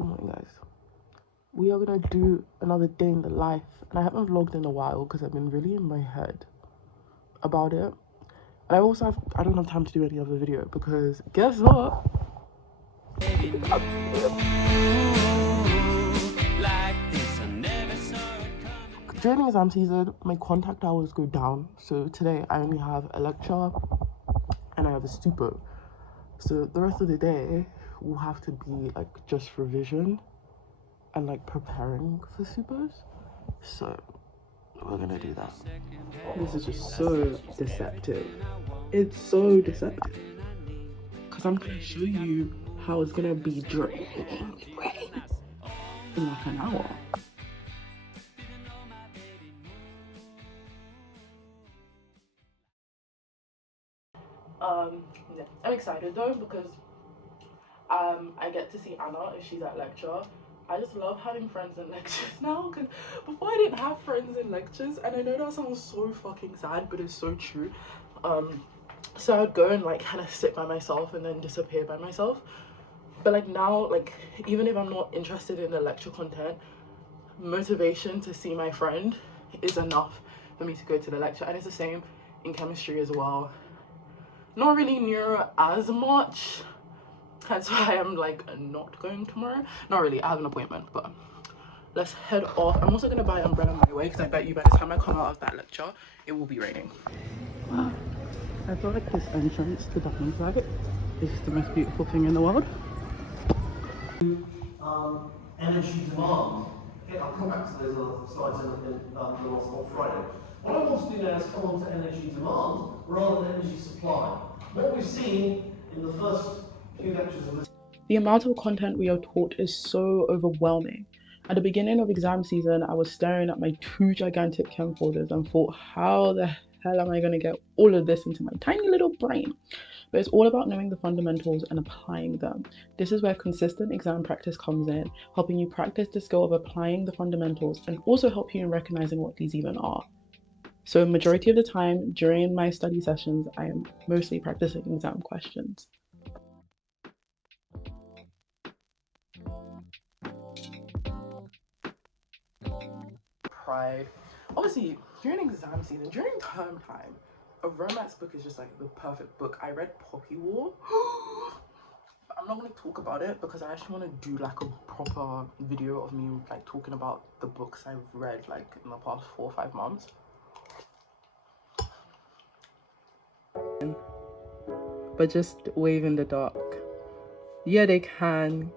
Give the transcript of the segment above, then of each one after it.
Good morning, guys. We are gonna do another day in the life, and I haven't vlogged in a while because I've been really in my head about it. And I don't have time to do any other video because guess what? During exam season, my contact hours go down. So today I only have a lecture and I have a super. So the rest of the day will have to be like just revision and like preparing for supers. So we're gonna do that. This is just so deceptive. It's so deceptive. Because I'm gonna show you how it's gonna be draining in like an hour. Yeah. I'm excited though because I get to see Anna if she's at lecture. I just love having friends in lectures now because before I didn't have friends in lectures, and I know that sounds so fucking sad, but it's so true. So I'd go and like kind of sit by myself and then disappear by myself. But like now, like even if I'm not interested in the lecture content, motivation to see my friend is enough for me to go to the lecture. And it's the same in chemistry as well. Not really neuro as much. That's why I'm like not going tomorrow. Not really, I have an appointment, but let's head off. I'm also gonna buy an umbrella on my way because I bet you by the time I come out of that lecture, it will be raining. Wow. I feel like this entrance to Dublin Flag is the most beautiful thing in the world. Energy demand. Okay, I'll come back to those other slides in on Friday. What I want to do now is come on to energy demand rather than energy supply. What we've seen in the first few lectures of this. The amount of content we are taught is so overwhelming. At the beginning of exam season, I was staring at my 2 gigantic chem folders and thought, how the hell am I going to get all of this into my tiny little brain? But it's all about knowing the fundamentals and applying them. This is where consistent exam practice comes in, helping you practice the skill of applying the fundamentals and also help you in recognizing what these even are. So majority of the time during my study sessions, I am mostly practicing exam questions. Pride. Obviously, during exam season, during term time, a romance book is just like the perfect book. I read Poppy War. I'm not going to talk about it because I actually want to do like a proper video of me like talking about the books I've read like in the past 4 or 5 months. But just wave in the dark. Yeah, they can.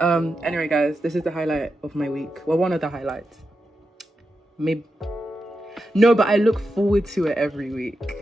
Anyway guys, this is the highlight of my week. Well, one of the highlights. Maybe no, but I look forward to it every week.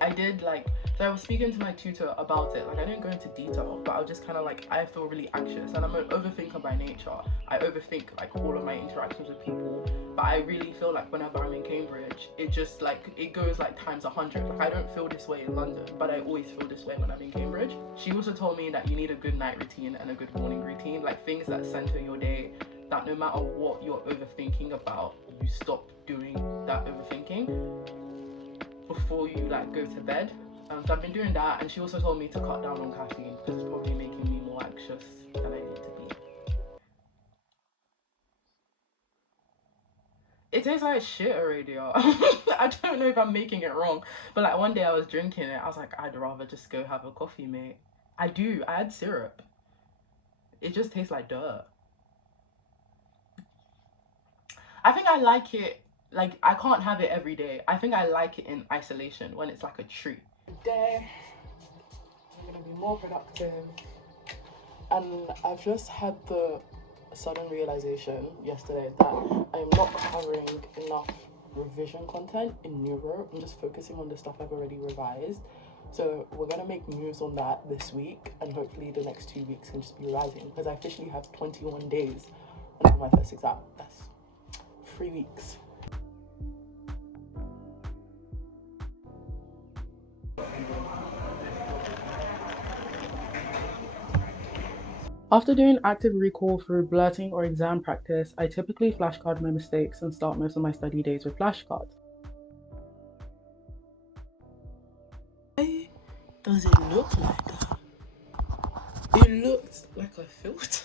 I did like, so I was speaking to my tutor about it. Like I didn't go into detail, but I was just kind of like, I feel really anxious and I'm an overthinker by nature. I overthink like all of my interactions with people, but I really feel like whenever I'm in Cambridge, it just like, it goes like times 100. Like I don't feel this way in London, but I always feel this way when I'm in Cambridge. She also told me that you need a good night routine and a good morning routine, like things that center your day, that no matter what you're overthinking about, you stop doing that overthinking before you like go to bed. So I've been doing that, and she also told me to cut down on caffeine because it's probably making me more anxious than I need to be. It tastes like shit already, y'all. I don't know if I'm making it wrong, but like one day I was drinking it, I was like, I'd rather just go have a coffee, mate. I add syrup. It just tastes like dirt. I think I like it, like I can't have it every day. I think I like it in isolation when it's like a treat. Today, I'm gonna be more productive. And I've just had the sudden realization yesterday that I'm not covering enough revision content in neuro. I'm just focusing on the stuff I've already revised. So we're gonna make moves on that this week, and hopefully the next 2 weeks can just be revising because I officially have 21 days until my first exam. That's 3 weeks. After doing active recall through blurting or exam practice, I typically flashcard my mistakes and start most of my study days with flashcards. Why does it look like that? You looked like a filter.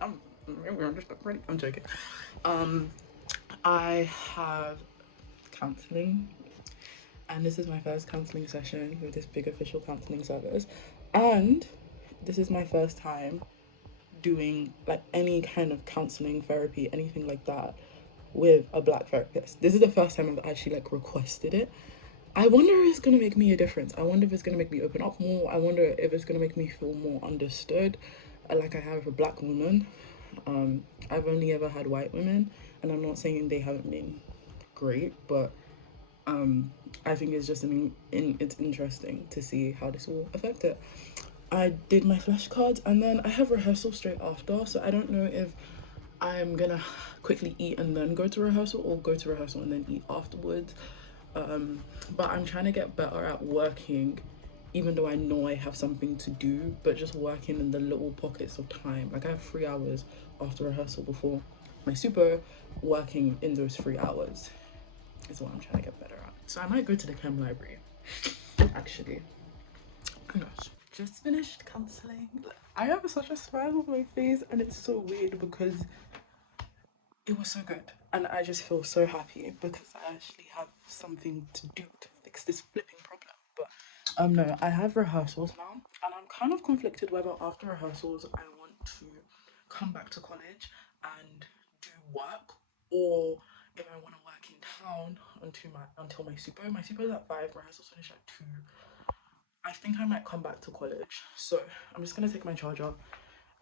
I'm joking. I have counselling, and this is my first counselling session with this big official counselling service, and this is my first time doing like any kind of counselling, therapy, anything like that with a black therapist. This is the first time I've actually like requested it. I wonder if it's gonna make me a difference. I wonder if it's gonna make me open up more. I wonder if it's gonna make me feel more understood, like I have a black woman. I've only ever had white women, and I'm not saying they haven't been great, but I think it's just it's interesting to see how this will affect it. I did my flashcards, and then I have rehearsal straight after, so I don't know if I'm gonna quickly eat and then go to rehearsal, or go to rehearsal and then eat afterwards. But I'm trying to get better at working, even though I know I have something to do, but just working in the little pockets of time. Like I have 3 hours after rehearsal before my super. Working in those 3 hours is what I'm trying to get better at. So I might go to the chem library, actually. Who knows? Just finished counselling. I have such a smile on my face, and it's so weird because it was so good, and I just feel so happy because I actually have something to do to fix this flipping problem. But no, I have rehearsals now, and I'm kind of conflicted whether after rehearsals I want to come back to college and do work, or if I want to work in town until my super. My super is at 5, rehearsals finish at 2. I think I might come back to college, so I'm just gonna take my charger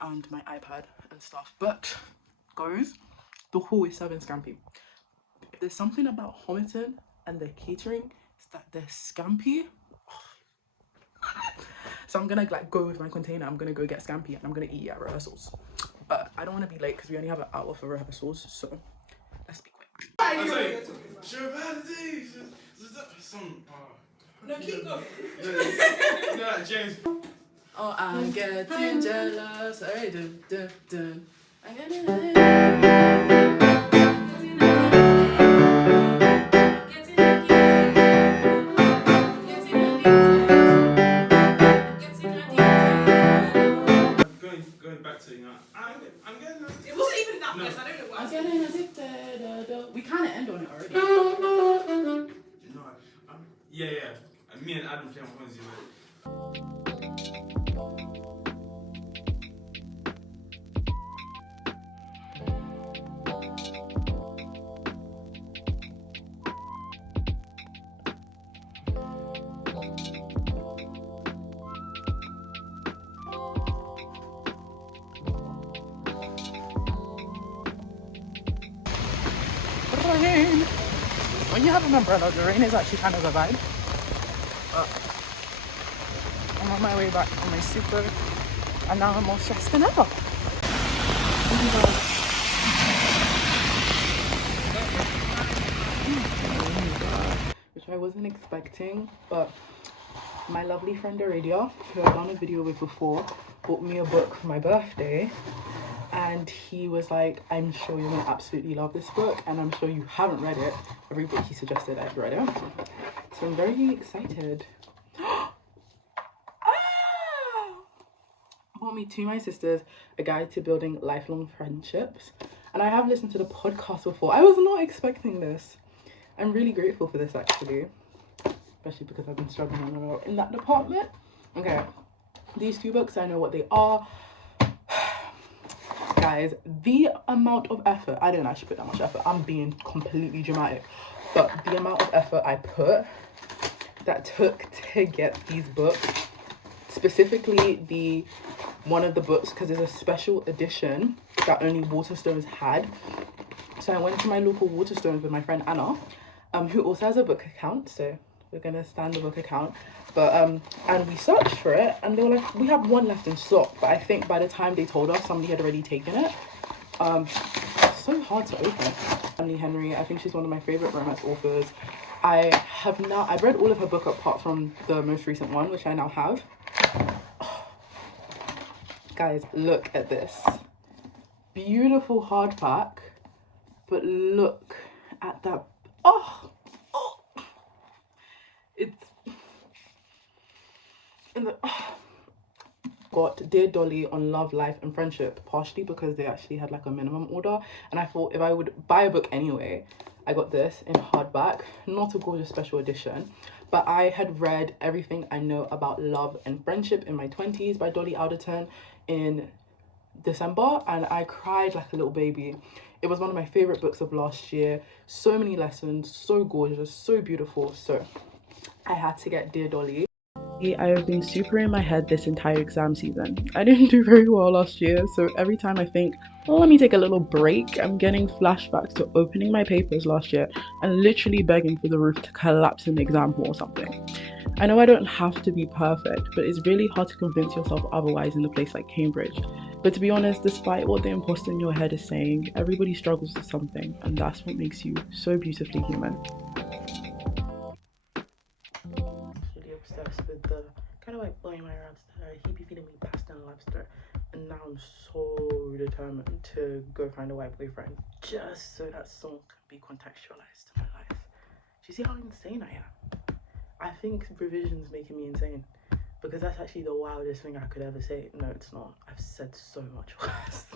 and my iPad and stuff. But guys, the hall is serving scampi. If there's something about Homerton and their catering, it's that they're scampi. So I'm gonna like go with my container. I'm gonna go get scampi and I'm gonna eat at rehearsals. But I don't want to be late because we only have an hour for rehearsals. So let's be quick. No, keep going. No, James. Oh, I'm getting jealous. Alright, dun, dun, dun. I'm getting Going back to I'm getting. It wasn't even that much. I don't know why. I'm getting addicted. We kind of end on it already. No, yeah. Me and Adam play on Wednesday night. Rain. When you have an umbrella, the rain is actually kind of a vibe. But I'm on my way back from my super, and now I'm more stressed than ever. Oh my god. Which I wasn't expecting, but my lovely friend Aradia, who I've done a video with before, bought me a book for my birthday, and he was like, I'm sure you're gonna absolutely love this book, and I'm sure you haven't read it. Every book he suggested I've read it, so I'm very excited. Bought me To My Sisters, A Guide to Building Lifelong Friendships, and I have listened to the podcast before. I was not expecting this. I'm really grateful for this actually, especially because I've been struggling a lot in that department. Okay, these 2 books, I know what they are. Guys, the amount of effort, I didn't actually put that much effort, I'm being completely dramatic, but the amount of effort I put that took to get these books, specifically one of the books, because it's a special edition that only Waterstones had. So I went to my local Waterstones with my friend Anna, who also has a book account, so we're gonna stand the book account. But and we searched for it, and they were like, we have 1 left in stock, but I think by the time they told us, somebody had already taken it. It's so hard to open. Emily Henry, I think she's one of my favorite romance authors. I've read all of her book apart from the most recent one, which I now have. Guys, look at this beautiful hardback, but look at that. It's in the got Dear Dolly on Love, Life and Friendship, partially because they actually had like a minimum order, and I thought if I would buy a book anyway, I got this in hardback, not a gorgeous special edition, but I had read Everything I Know About Love and Friendship in My 20s by Dolly Alderton in December, and I cried like a little baby. It was one of my favorite books of last year. So many lessons, so gorgeous, so beautiful. So I had to get Dear Dolly. I have been super in my head this entire exam season. I didn't do very well last year, so every time I think, well, let me take a little break, I'm getting flashbacks to opening my papers last year and literally begging for the roof to collapse in the exam hall or something. I know I don't have to be perfect, but it's really hard to convince yourself otherwise in a place like Cambridge. But to be honest, despite what the imposter in your head is saying, everybody struggles with something, and that's what makes you so beautifully human. Really obsessed with the kind of like blowing my lobster. He be feeding me pasta and lobster, and now I'm so determined to go find a white boyfriend just so that song can be contextualized to my life. Do you see how insane I am? I think revision's making me insane because that's actually the wildest thing I could ever say. No, it's not. I've said so much worse.